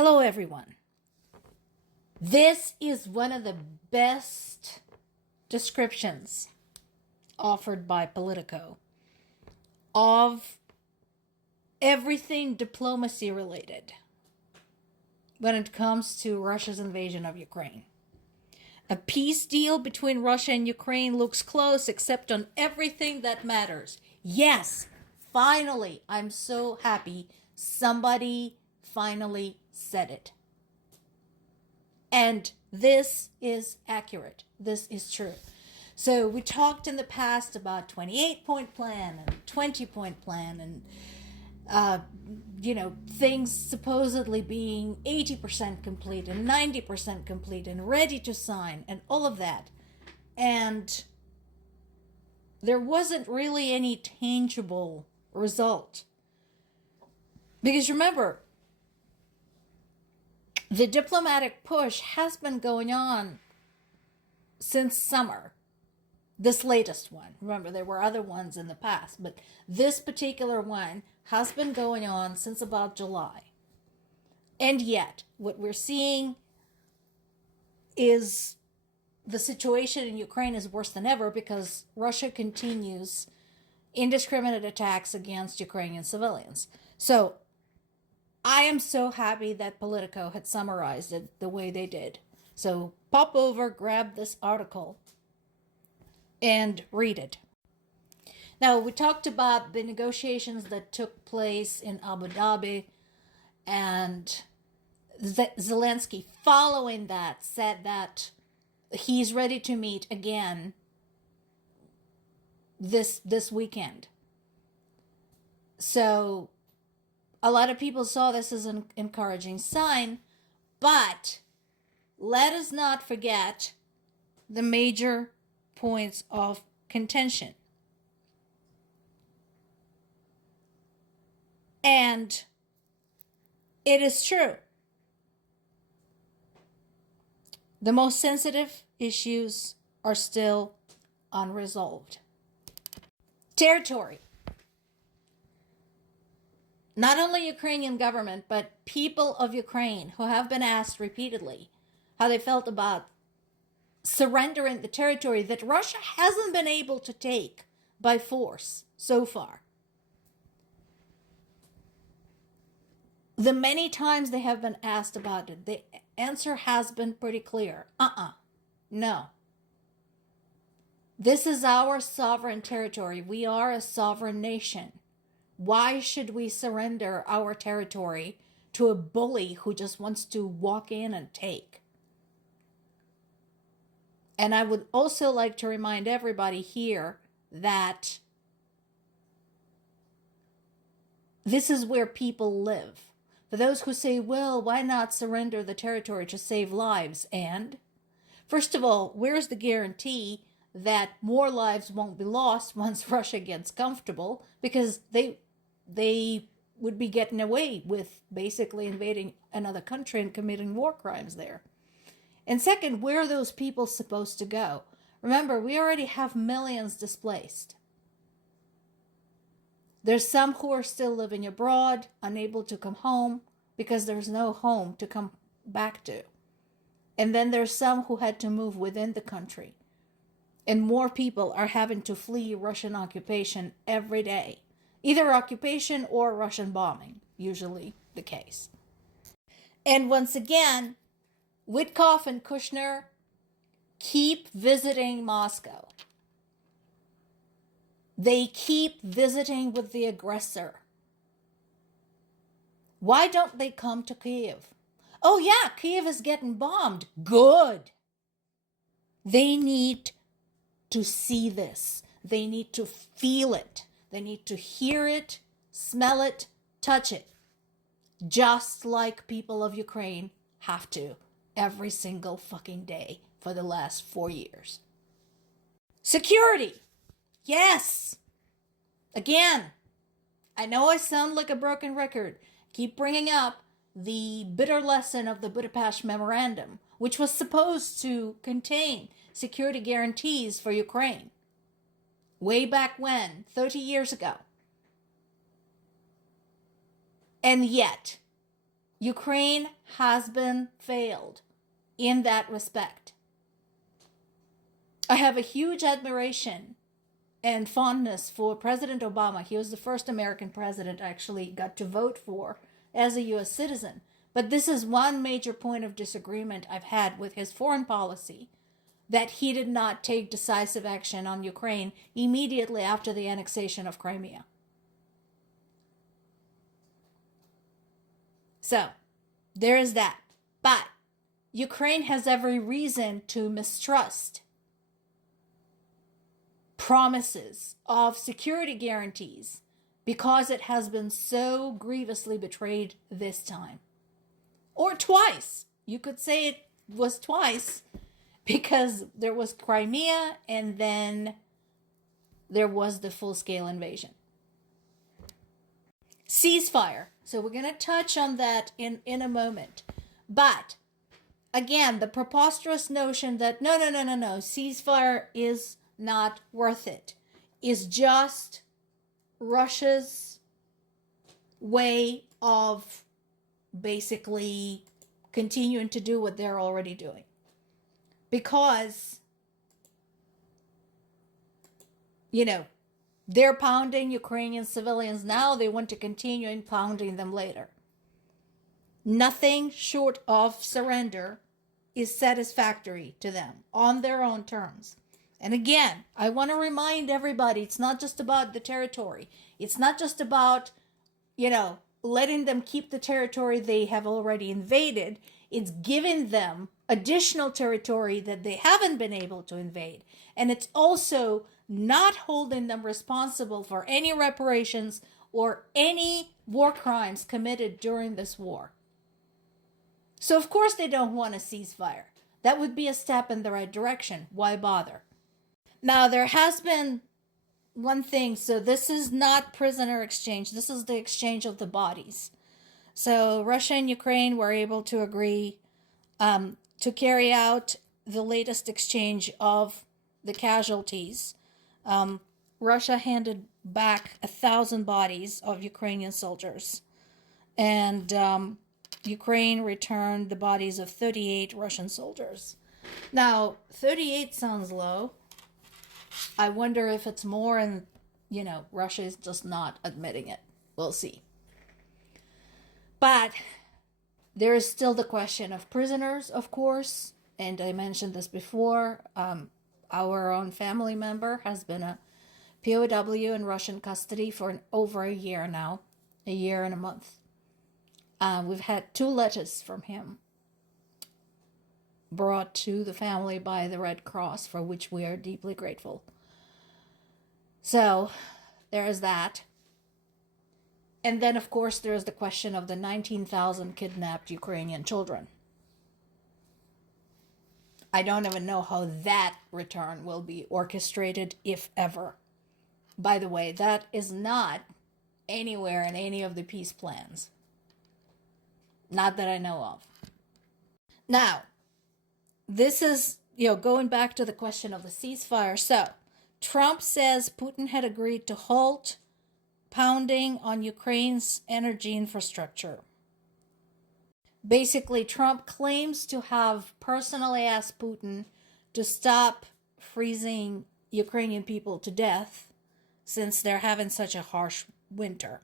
Hello, everyone. This is one of the best descriptions offered by Politico of everything diplomacy related when it comes to Russia's invasion of Ukraine. A peace deal between Russia and Ukraine looks close except on everything that matters. Yes, finally, I'm so happy somebody finally said it. And this is accurate. This is true. So we talked in the past about 28-point plan and 20-point plan and things supposedly being 80% complete and 90% complete and ready to sign and all of that. And there wasn't really any tangible result. Because remember, the diplomatic push has been going on since summer. This latest one. Remember, there were other ones in the past, but this particular one has been going on since about July. And yet, what we're seeing is the situation in Ukraine is worse than ever because Russia continues indiscriminate attacks against Ukrainian civilians. So, I am so happy that Politico had summarized it the way they did. So pop over, grab this article, and read it. Now, we talked about the negotiations that took place in Abu Dhabi, and Zelensky, following that, said that he's ready to meet again this weekend. So a lot of people saw this as an encouraging sign, but let us not forget the major points of contention. And it is true. The most sensitive issues are still unresolved. Territory. Not only Ukrainian government, but people of Ukraine who have been asked repeatedly how they felt about surrendering the territory that Russia hasn't been able to take by force so far. The many times they have been asked about it, the answer has been pretty clear. No. This is our sovereign territory. We are a sovereign nation. Why should we surrender our territory to a bully who just wants to walk in and take? And I would also like to remind everybody here that this is where people live. For those who say, well, why not surrender the territory to save lives? And, first of all, where's the guarantee that more lives won't be lost once Russia gets comfortable? Because they would be getting away with basically invading another country and committing war crimes there. And second, where are those people supposed to go? Remember, we already have millions displaced. There's some who are still living abroad, unable to come home because there's no home to come back to. And then there's some who had to move within the country. And more people are having to flee Russian occupation every day. Either occupation or Russian bombing, usually the case. And once again, Witkoff and Kushner keep visiting Moscow. They keep visiting with the aggressor. Why don't they come to Kyiv? Oh yeah, Kyiv is getting bombed. Good. They need to see this. They need to feel it. They need to hear it, smell it, touch it. Just like people of Ukraine have to every single fucking day for the last 4 years. Security. Yes. Again, I know I sound like a broken record. Keep bringing up the bitter lesson of the Budapest Memorandum, which was supposed to contain security guarantees for Ukraine. Way back when, 30 years ago. And yet, Ukraine has been failed in that respect. I have a huge admiration and fondness for President Obama. He was the first American president I actually got to vote for as a U.S. citizen. But this is one major point of disagreement I've had with his foreign policy, that he did not take decisive action on Ukraine immediately after the annexation of Crimea. So, there is that. But Ukraine has every reason to mistrust promises of security guarantees because it has been so grievously betrayed this time. Or twice. You could say it was twice, because there was Crimea and then there was the full-scale invasion. Ceasefire. So we're going to touch on that in a moment. But again, the preposterous notion that no, ceasefire is not worth it is just Russia's way of basically continuing to do what they're already doing. Because, they're pounding Ukrainian civilians now, they want to continue pounding them later. Nothing short of surrender is satisfactory to them on their own terms. And again, I want to remind everybody, it's not just about the territory. It's not just about, letting them keep the territory they have already invaded. It's giving them additional territory that they haven't been able to invade. And it's also not holding them responsible for any reparations or any war crimes committed during this war. So of course they don't want a ceasefire. That would be a step in the right direction. Why bother? Now, there has been one thing. So this is not prisoner exchange. This is the exchange of the bodies. So Russia and Ukraine were able to agree to carry out the latest exchange of the casualties. Russia handed back 1,000 bodies of Ukrainian soldiers. And Ukraine returned the bodies of 38 Russian soldiers. Now, 38 sounds low. I wonder if it's more and, Russia is just not admitting it. We'll see. But there is still the question of prisoners, of course. And I mentioned this before. Our own family member has been a POW in Russian custody for over a year now. A year and a month. We've had 2 letters from him brought to the family by the Red Cross, for which we are deeply grateful. So, there is that. And then, of course, there is the question of the 19,000 kidnapped Ukrainian children. I don't even know how that return will be orchestrated, if ever. By the way, that is not anywhere in any of the peace plans. Not that I know of. Now, this is, going back to the question of the ceasefire. So, Trump says Putin had agreed to halt pounding on Ukraine's energy infrastructure. Basically, Trump claims to have personally asked Putin to stop freezing Ukrainian people to death since they're having such a harsh winter.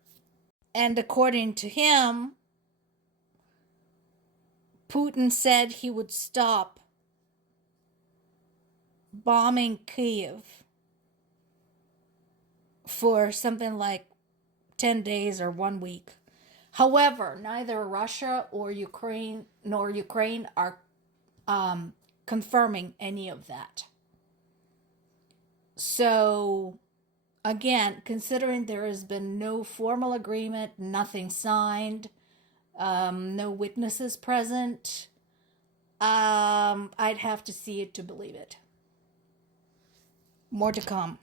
And according to him, Putin said he would stop bombing Kyiv for something like 10 days or 1 week. However, neither Russia or Ukraine are confirming any of that. So, again, considering there has been no formal agreement, nothing signed, no witnesses present, I'd have to see it to believe it. More to come.